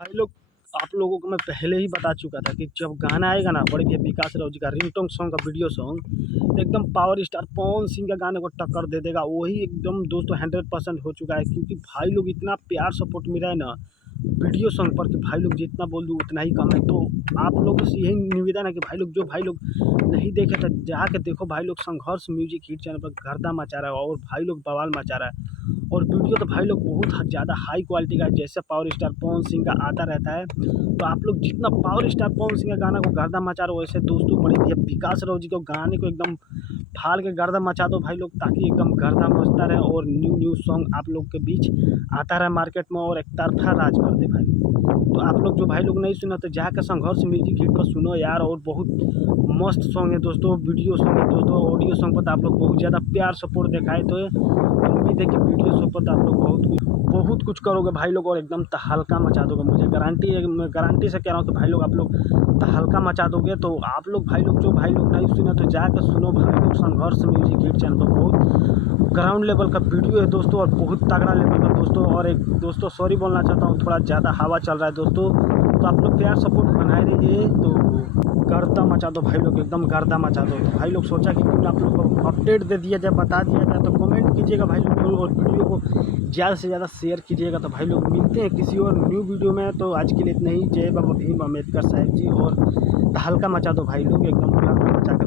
भाई लोग, आप लोगों को मैं पहले ही बता चुका था कि जब गाना आएगा ना बड़े भैया विकास राव जी का रिंगटोन सॉन्ग का वीडियो सॉन्ग एकदम पावर स्टार पवन सिंह के गाने को टक्कर दे देगा। वही एकदम दोस्तों 100% हो चुका है, क्योंकि भाई लोग इतना प्यार सपोर्ट मिला है ना वीडियो सॉन्ग पर कि भाई लोग जितना बोल दूँ उतना ही कम है। तो आप लोगों से यही निवेदन है कि भाई लोग, जो भाई लोग नहीं देखे तो जाके देखो। भाई लोग संघर्ष म्यूजिक हिट चैनल पर गर्दा मचा रहा है और भाई लोग बवाल मचा रहा है। और वीडियो तो भाई लोग बहुत ज़्यादा हाई क्वालिटी का है, जैसे पावर स्टार पवन सिंह का आता रहता है। तो आप लोग जितना पावर स्टार पवन सिंह का गाना को गर्दा मचा रहे हो, वैसे दोस्तों बड़े भैया विकास राव जी को गाने को एकदम फाड़ के गर्दा मचा दो भाई लोग, ताकि एकदम गर्दा मचता रहे और न्यू न्यू सॉन्ग आप लोग के बीच आता रहे मार्केट में और एक तरफा राज कर दे भाई लोग। तो आप लोग जो भाई लोग नहीं सुना तो जाकर संघर्ष म्यूजिक हिट पर सुनो यार। और बहुत मस्त सॉन्ग है दोस्तों, वीडियो सॉन्ग है दोस्तों। ऑडियो सॉन्ग पर तो आप लोग बहुत ज़्यादा प्यार सपोर्ट दिखाए, तो उम्मीद है कि वीडियो सॉन्ग पर तो आप लोग बहुत कुछ करोगे भाई लोग और एकदम तहलका मचा दोगे। मुझे गारंटी है, मैं गारंटी से कह रहा हूँ कि भाई लोग आप लोग तहलका मचा दोगे। तो आप लोग भाई लोग, जो भाई लोग नहीं सुने तो जाकर सुनो भाई लोग। संघर्ष म्यूजिक हिट चैनल पर बहुत ग्राउंड लेवल का वीडियो है दोस्तों और बहुत तगड़ा लेवल का दोस्तों। और एक दोस्तों सॉरी बोलना चाहता हूँ, थोड़ा ज़्यादा हवा चल रहा है दोस्तों, तो आप लोग प्यार सपोर्ट बनाए रहिए। तो गर्दा मचा दो भाई लोग, एकदम गर्दा मचा दो। तो भाई लोग सोचा कि क्यों आप लोग को अपडेट दे दिया जाए, बता दिया जाए। तो कमेंट कीजिएगा भाई लोग और वीडियो को ज़्यादा से ज़्यादा शेयर कीजिएगा। तो भाई लोग मिलते हैं किसी और न्यू वीडियो में। तो आज के लिए इतना ही। जय बाबा भीम अम्बेडकर साहब जी। और तहलका मचा दो भाई लोग, एकदम तहलका मचा कर